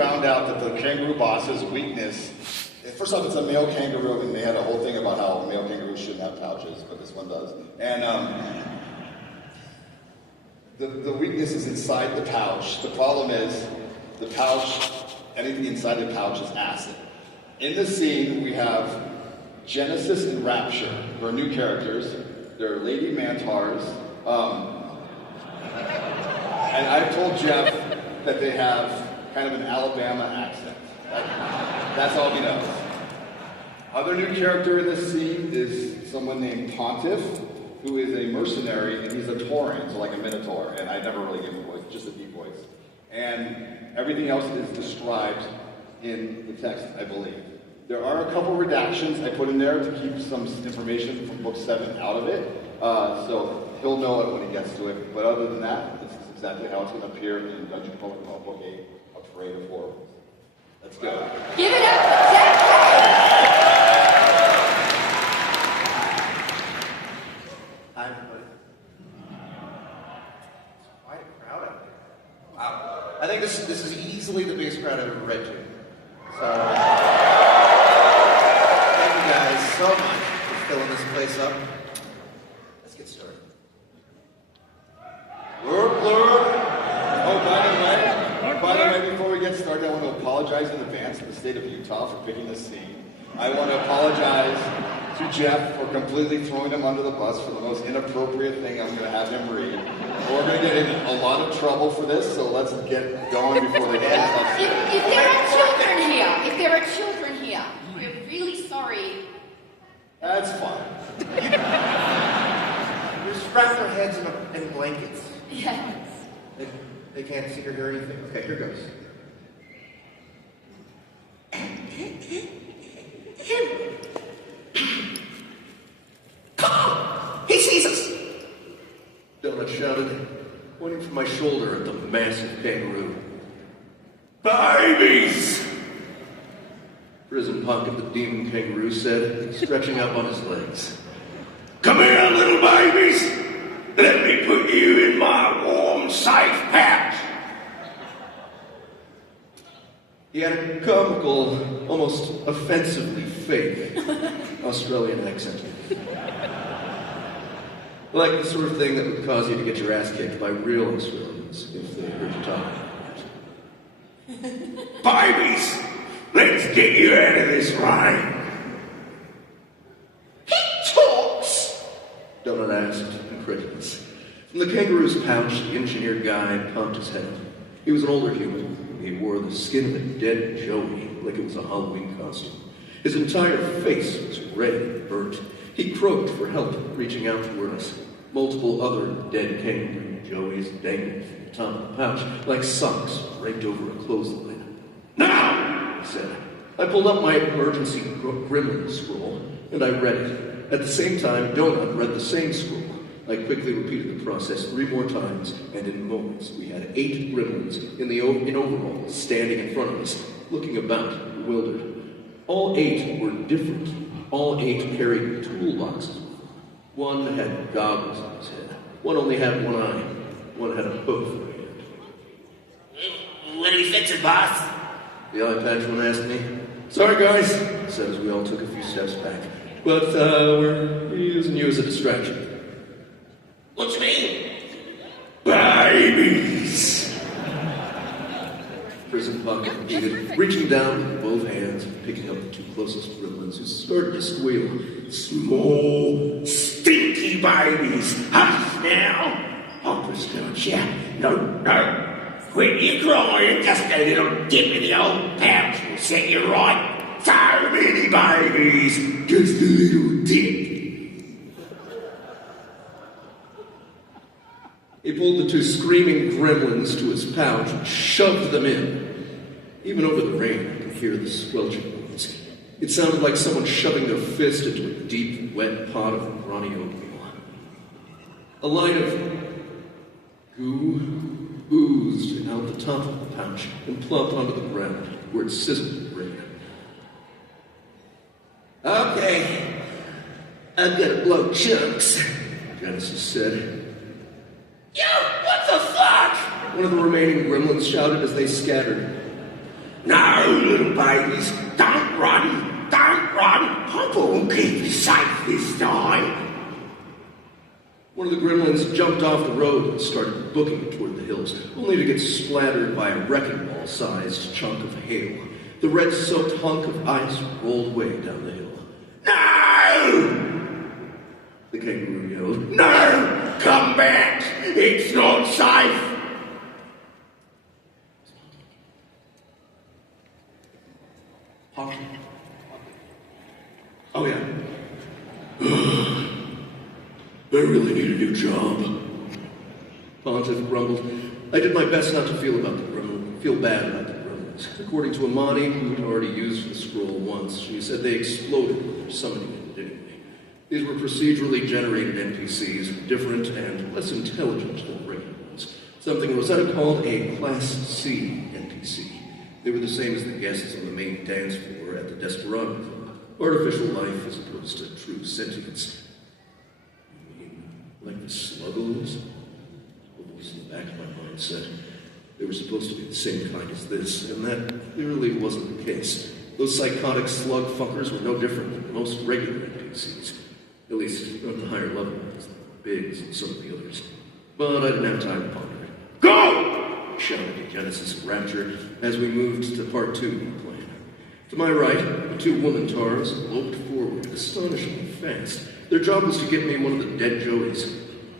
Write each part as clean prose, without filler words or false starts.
found out that the kangaroo boss's weakness, first off, it's a male kangaroo, and they had a whole thing about how male kangaroos shouldn't have pouches, but this one does. And the weakness is inside the pouch. The problem is the pouch, anything inside the pouch is acid. In the scene, we have Genesis and Rapture, who are new characters. They're lady mantars. And I've told Jeff that they have kind of an Alabama accent. That's all he knows. Other new character in this scene is someone named Pontiff, who is a mercenary, and he's a Tauran, so like a Minotaur, and I never really give him a voice, just a deep voice. And everything else is described in the text, I believe. There are a couple redactions I put in there to keep some information from book 7 out of it, so he'll know it when he gets to it. But other than that, this is exactly how it's going to appear in Dungeon Protocol Book 8, A Parade of Horribles. Let's go. Give it up for Jeff! Hi, everybody. It's quite a crowd out there. Wow. I think this is easily the biggest crowd I've ever read to. So, thank you guys so much for filling this place up. Let's get started. Blur. Oh, by the way, before we get started, I want to apologize in advance to the state of Utah for picking this scene. I want to apologize to Jeff for completely throwing him under the bus for the most inappropriate thing I'm going to have him read. We're going to get in a lot of trouble for this, so let's get going before they get stuff. If there are children here, we're really sorry. That's fine. Just wrap their heads in blankets. Yes. They can't see or hear anything. Okay, here goes. He sees us! Donut shouted, pointing from my shoulder at the massive kangaroo. Babies! Prison Pocket, the demon kangaroo, said, stretching up on his legs. Come here, little babies! Let me put you in my warm, safe pouch! He had a comical, almost offensively fake Australian accent. Like the sort of thing that would cause you to get your ass kicked by real Australians if they heard you talking about it. Babies! Let's get you out of this rain! He talks! Donut asked, incredulous. From the kangaroo's pouch, the engineered guy pumped his head. He was an older human. He wore the skin of a dead Joey like it was a Halloween costume. His entire face was red and burnt. He croaked for help, reaching out toward us. Multiple other dead kangaroo Joeys dangled from the top of the pouch like socks draped over a clothesline. Now! He said. I pulled up my emergency gremlin scroll, and I read it. At the same time, Donut read the same scroll. I quickly repeated the process 3 more times, and in moments we had 8 gremlins in overalls standing in front of us, looking about, bewildered. All 8 were different. All 8 carried toolboxes. One had goggles on his head. One only had one eye. One had a hook for a hand. What are you fixing, boss? The eye patch one asked me. Sorry, guys, I said as we all took a few steps back. But we're using you as a distraction. What you mean? Babies! Prison Pocket repeated, reaching down with both hands and picking up the 2 closest gremlins who started to squeal. Small, stinky babies. Hush now. Hoppers, don't ya? No. Quit your crying. Just a little dip in the old pouch will set you right. So many babies. Just a little dip. He pulled the 2 screaming gremlins to his pouch and shoved them in. Even over the rain, I could hear the squelching noise. It sounded like someone shoving their fist into a deep, wet pot of runny oatmeal. A line of goo oozed out the top of the pouch and plumped onto the ground where it sizzled in the rain. Okay. I've got to blow chunks. Genesis said. Yo, what the fuck? One of the remaining gremlins shouted as they scattered. No, little babies, don't run, don't run. Papa will keep you safe this time. One of the gremlins jumped off the road and started booking toward the hills, only to get splattered by a wrecking ball-sized chunk of hail. The red-soaked hunk of ice rolled away down the hill. No! The kangaroo yelled. No! Come back! It's not safe! Pocket. Oh, yeah. I really need a new job. Pontiff grumbled. I did my best not to feel bad about the gremlins. According to Amani, who had already used the scroll once, she said they exploded when they summoning it anyway. These were procedurally generated NPCs, different and less intelligent than regular ones. Something Rosetta called a Class C NPC. They were the same as the guests on the main dance floor at the Desperado Club. Artificial life as opposed to true sentience. You mean, like the Sluggles? A voice in the back of my mind said. They were supposed to be the same kind as this, and that clearly wasn't the case. Those psychotic slug fuckers were no different than most regular NPCs. At least, not the higher level ones, like the Bigs and some of the others. But I didn't have time to ponder it. Go! I shouted at Genesis in rapture as we moved to part 2 of the plan. To my right, the 2 woman tars loped forward astonishingly fast. Their job was to get me one of the dead Joeys.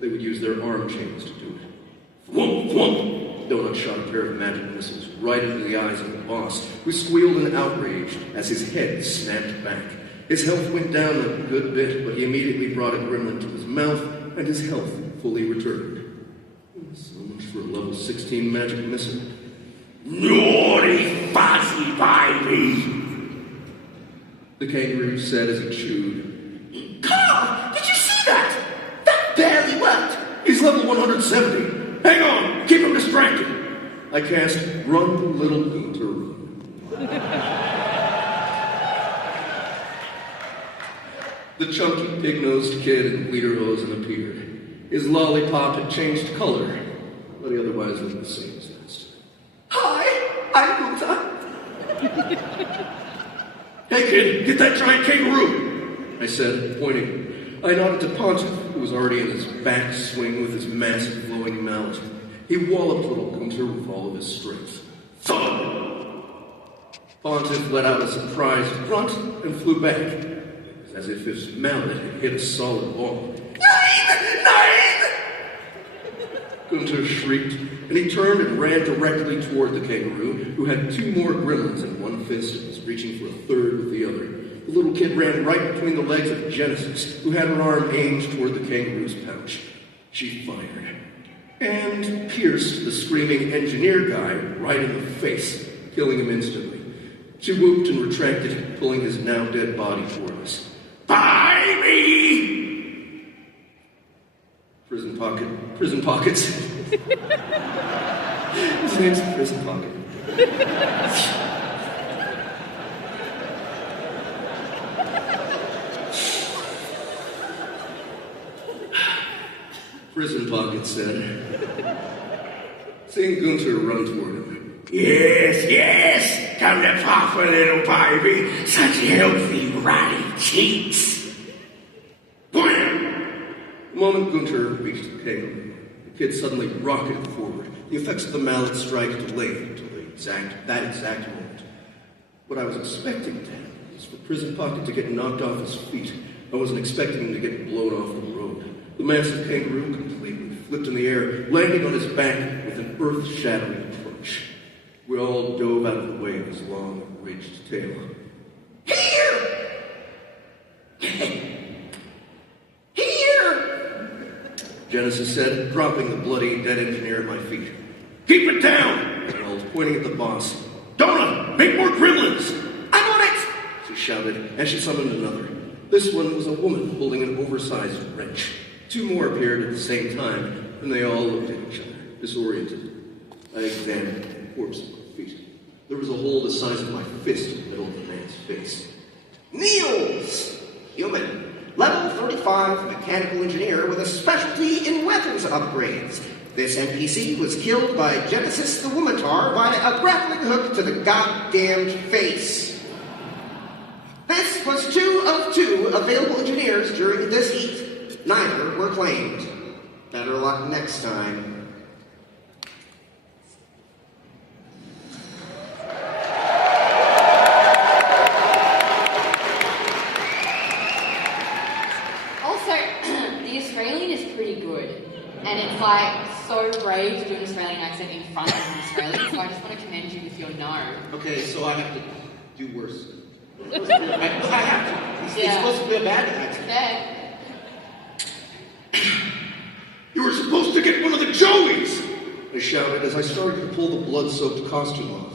They would use their arm chains to do it. Thwomp, thwomp. Donut shot a pair of magic missiles right into the eyes of the boss, who squealed in outrage as his head snapped back. His health went down a good bit, but he immediately brought a gremlin to his mouth, and his health fully returned. So much for a level 16 magic missile. Naughty fuzzy baby! The kangaroo said as he chewed. Carl, did you see that? That barely worked. He's level 170. Hang on, keep him distracted. I cast Run Little Gunter Run. The chunky, pig-nosed kid in lederhosen appeared. His lollipop had changed color, but he otherwise looked the same as last. Hi, I'm Gunther. Hey kid, get that giant kangaroo. I said, pointing. I nodded to Pontiff, who was already in his back swing with his massive flowing mallet. He walloped little Gunther with all of his strength. Thud! Pontiff let out a surprised grunt and flew back. It was as if his mallet had hit a solid wall. Nine! Gunther shrieked, and he turned and ran directly toward the kangaroo, who had 2 more gremlins in one fist and was reaching for a third with the other. The little kid ran right between the legs of Genesis, who had her arm aimed toward the kangaroo's pouch. She fired, and pierced the screaming engineer guy right in the face, killing him instantly. She whooped and retracted, pulling his now dead body toward us. Baby! Prison Pockets. His name's Prison Pocket. Prison Pocket said, seeing Gunther run toward him. Yes, yes, come to Papa, little baby. Such healthy, ruddy cheeks. Blam! The moment Gunther reached the kangaroo, the kid suddenly rocketed forward, the effects of the mallet strike delayed until that exact moment. What I was expecting to happen was for Prison Pocket to get knocked off his feet. I wasn't expecting him to get blown off the road. The massive kangaroo completely flipped in the air, landing on his back with an earth-shattering crunch. We all dove out of the way of his long, ridged tail. Here! Here! Genesis said, dropping the bloody, dead engineer at my feet. Keep it down! I yelled, pointing at the boss. Donut, make more gremlins! I'm on it! She shouted, and she summoned another. This one was a woman holding an oversized wrench. 2 more appeared at the same time, and they all looked at each other, disoriented. I examined the corpse at my feet. There was a hole the size of my fist in the middle of the man's face. Niels! Human. Level 35 mechanical engineer with a specialty in weapons upgrades. This NPC was killed by Genesis the Womantar via a grappling hook to the goddamned face. This was 2 of 2 available engineers during this heat. Neither were claimed. Better luck next time. Also, the Australian is pretty good. And it's like so brave to do an Australian accent in front of an Australian, so I just want to commend you with your no. Okay, so I have to do worse. I have to. It's supposed to be a bad accent. Fair. You were supposed to get one of the Joeys! I shouted as I started to pull the blood-soaked costume off.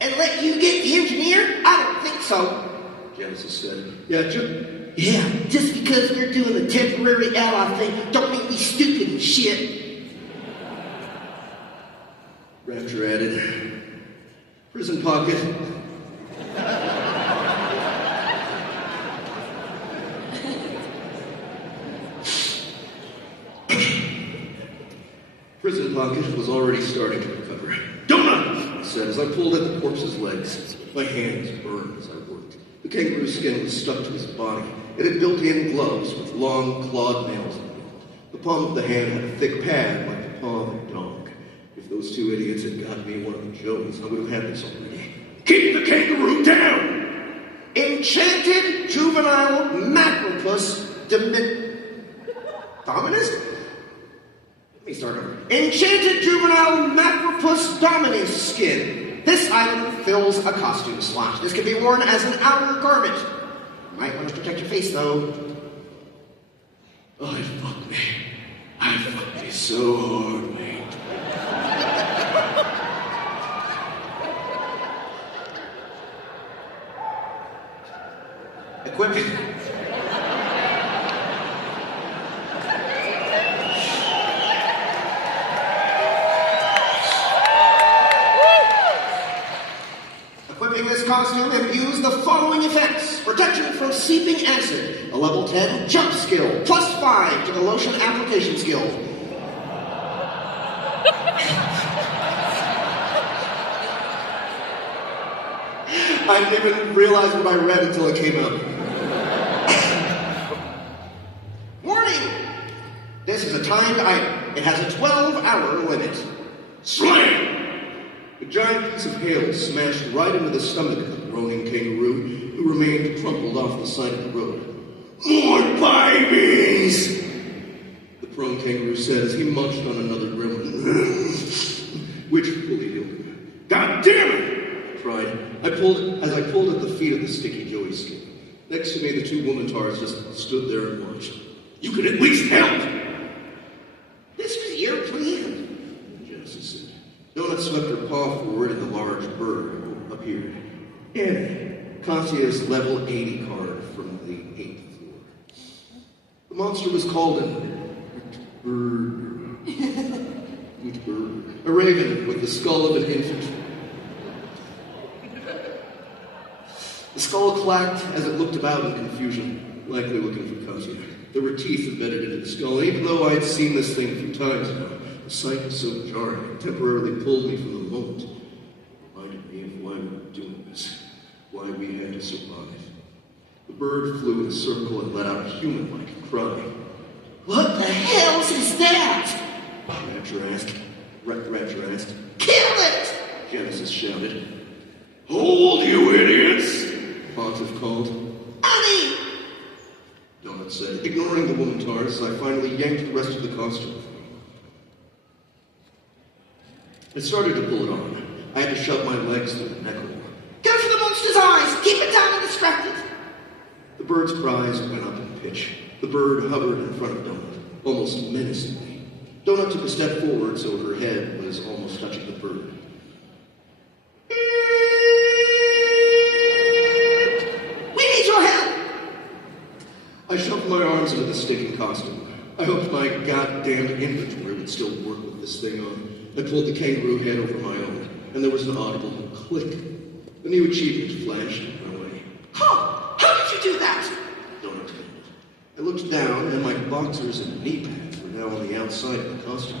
And let you get the engineer? I don't think so. Genesis said, Yeah, Yeah, just because we're doing a temporary ally thing, don't make me stupid and shit. Rapture added, Prison pocket. Prison pocket was already starting to recover. Donut! I said as I pulled at the corpse's legs. My hands burned as I worked. The kangaroo skin was stuck to his body. It had built-in gloves with long, clawed nails in them. The palm of the hand had a thick pad like the paw of a dog. If those two idiots had gotten me one of the Joes, I would have had this already. Keep the kangaroo down! Enchanted juvenile macropus dominus? Let me start over. Enchanted juvenile macropus dominus skin. This item fills a costume slot. This can be worn as an outer garment. You might want to protect your face, though. Oh, it fucked me. I fucked me so hard, mate. Equipment. Equipping this costume imbues the following effects. Protection from seeping acid. A level 10 jump skill. +5 to the lotion application skill. I didn't even realize what I read until it came out. Warning! This is a timed item. It has a 12-hour limit. Slam! A giant piece of hail smashed right into the stomach of the groaning kangaroo, who remained crumpled off the side of the road. More babies! The prone kangaroo said as he munched on another gremlin, which fully healed him. God damn it! I cried. I pulled at the feet of the sticky Joey skin. Next to me, the two woman-tars just stood there and watched. You could at least help! This was your plan. Genesis said. Donut swept her paw forward and the large bird appeared. Annie, Kassia's level 80 card from the 8th floor. The monster was called a raven with the skull of an infant. The skull clacked as it looked about in confusion, likely looking for Kassia. There were teeth embedded into the skull, and even though I had seen this thing a few times now, the sight was so jarring, it temporarily pulled me from the moment. It reminded me of why we were doing this, why we had to survive. The bird flew in a circle and let out a human-like cry. What the hell is that? Rapture asked. Kill it! Genesis shouted. Hold, you idiots! Pontiff called. Annie! Donut said, ignoring the woman-tars, I finally yanked the rest of the costume. I started to pull it on. I had to shove my legs through the neck hole. Go for the monster's eyes! Keep it down and distracted! The bird's cries went up in pitch. The bird hovered in front of Donut, almost menacingly. Donut took a step forward so her head was almost touching the bird. We need your help! I shoved my arms into the sticking costume. I hoped my goddamn inventory would still work with this thing on. I pulled the kangaroo head over my own, and there was an audible click. A new achievement flashed in my way. Huh! How did you do that? Donut told me. I looked down, and my boxers and knee pads were now on the outside of the costume.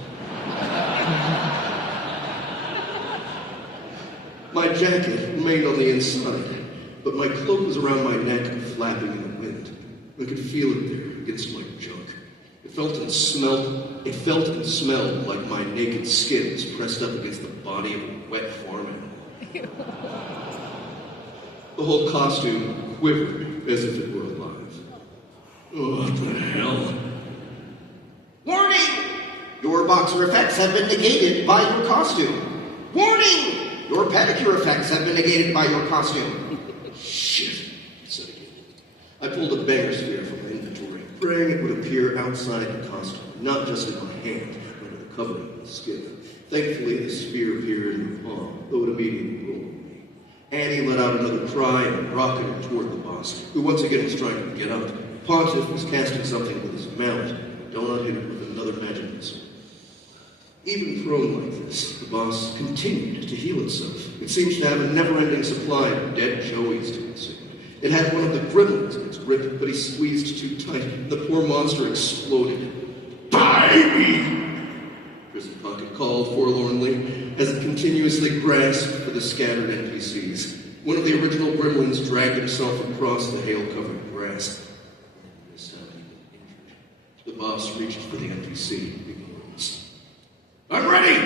My jacket remained on the inside, but my cloak was around my neck, flapping in the wind. I could feel it there against my junk. It felt and smelled like my naked skin was pressed up against the body of a wet farm animal. The whole costume quivered as if it were alive. Oh, what the hell? Warning! Your boxer effects have been negated by your costume. Warning! Your pedicure effects have been negated by your costume. Shit, I said again. I pulled a banger sphere from my inventory, praying it would appear outside the costume, not just in my hand, but under the covering of the skin. Thankfully, the sphere appeared in the palm, though it immediately rolled me. Annie let out another cry and rocketed toward the boss, who once again was trying to get up. Pontiff was casting something with his mallet. Donut hit it with another magic missile. Even prone like this, the boss continued to heal itself. It seemed to have a never-ending supply of dead joeys to consume. It had one of the gremlins in its grip, but he squeezed too tight. The poor monster exploded. Baby! Prison Pocket called forlornly as it continuously grasped for the scattered NPCs. One of the original gremlins dragged himself across the hail-covered grass. This time he was injured. The boss reached for the NPC. I'm ready!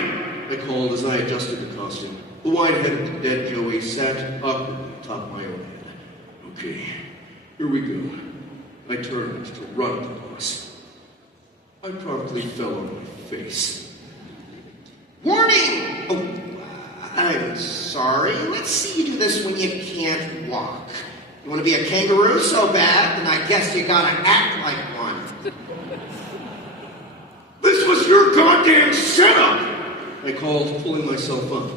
I called as I adjusted the costume. The wide-headed dead Joey sat awkwardly atop my own head. Okay, here we go. I turned to run at the boss. I promptly fell on my face. Warning! Oh, I'm sorry. Let's see you do this when you can't walk. You want to be a kangaroo so bad, then I guess you gotta act like one. This was your goddamn setup! I called, pulling myself up.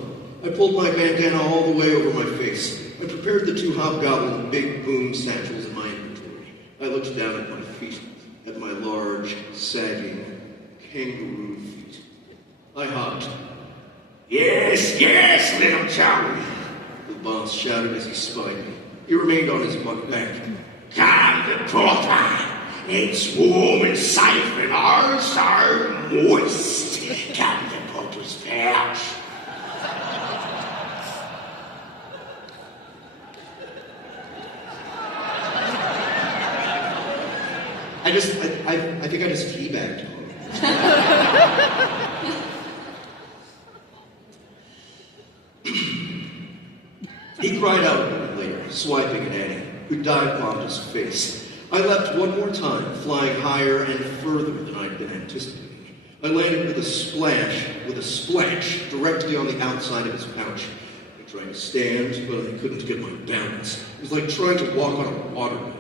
I pulled my bandana all the way over my face. I prepared the two hobgoblin big boom satchels in my inventory. I looked down at my feet, at my large, sagging, kangaroo feet. I hopped. Yes, yes, little Joey. The boss shouted as he spied me. He remained on his back. Come to Portland. It's warm and safe and oh so moist. Come to Potter's pouch. I think I just teabagged him. He cried out a minute later, swiping at Annie, who dive-bombed his face. I leapt one more time, flying higher and further than I'd been anticipating. I landed with a splash, directly on the outside of his pouch. I tried to stand, but I couldn't get my balance. It was like trying to walk on a waterbed.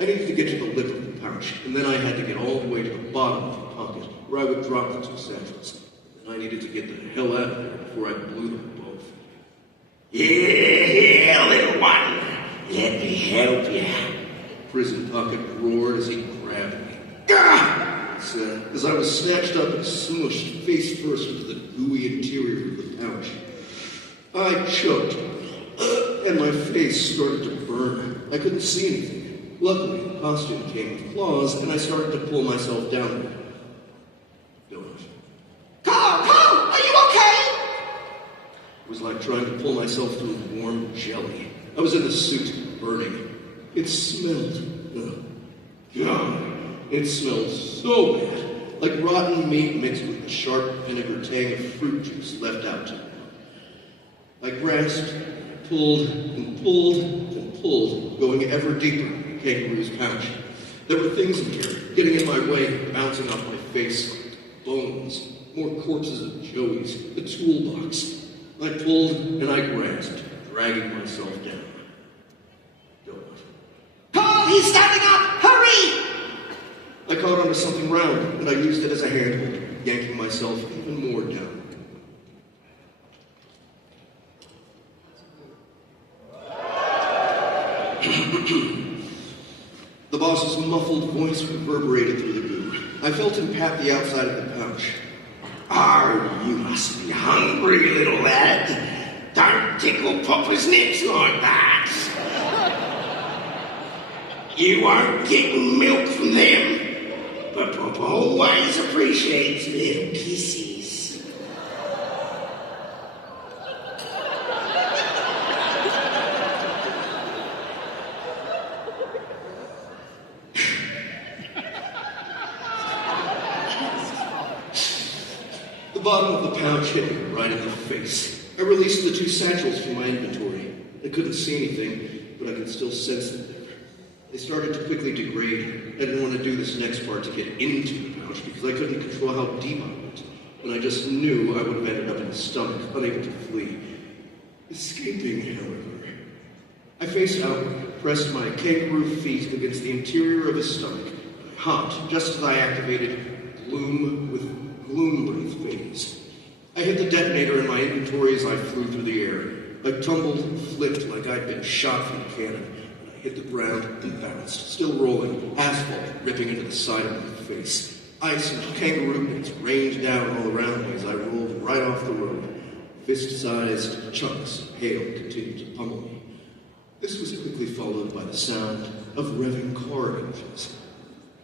I needed to get to the lip of the pouch, and then I had to get all the way to the bottom of the pocket, where I would drop the two satchels. And I needed to get the hell out of there before I blew them both. Yeah, little one. Let me help you. Prison Pocket roared as he grabbed me. Gah! He said, as I was snatched up and smushed face first into the gooey interior of the pouch. I choked, and my face started to burn. I couldn't see anything. Luckily, the costume came with claws, and I started to pull myself downward. Donut. Carl, are you okay? It was like trying to pull myself through warm jelly. I was in the suit, burning. It smelled. God, it smelled so bad, like rotten meat mixed with the sharp vinegar tang of fruit juice left out to me. I grasped, pulled, and pulled, and pulled, going ever deeper in the kangaroo's pouch. There were things in here, getting in my way, bouncing off my face, bones, more corpses of Joeys, the toolbox. I pulled and I grasped, dragging myself down. Carl, he's standing up! Hurry! I caught onto something round, and I used it as a handhold, yanking myself even more down. The boss's muffled voice reverberated through the goo. I felt him pat the outside of the pouch. Oh, you must be hungry, little lad. Don't tickle Papa's nips like that. You won't get milk from them, Always appreciates little kisses. The bottom of the pouch hit me right in the face. I released the 2 satchels from my inventory. I couldn't see anything, but I could still sense them there. They started to quickly degrade. I didn't want to do this next part to get into the pouch because I couldn't control how deep I went. And I just knew I would have ended up in the stomach, unable to flee. Escaping, however. I faced outward, pressed my kangaroo feet against the interior of his stomach, and I hopped just as I activated Gloom with Gloom Breath phase. I hit the detonator in my inventory as I flew through the air. I tumbled and flipped like I'd been shot from a cannon. Hit the ground and bounced, still rolling, asphalt ripping into the side of my face. Ice and kangaroo bits rained down all around me as I rolled right off the road. Fist-sized chunks of hail continued to pummel me. This was quickly followed by the sound of revving car engines.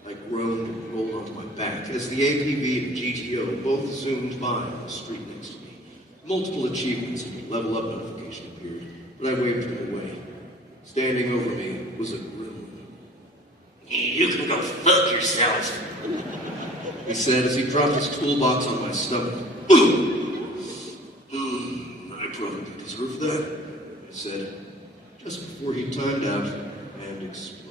I groaned and rolled onto my back as the APV and GTO both zoomed by on the street next to me. Multiple achievements and a level up notification appeared, but I waved them away. Standing over me was a gremlin. You can go fuck yourself. He said as he dropped his toolbox on my stomach. I probably deserve that, I said, just before he timed out and exploded.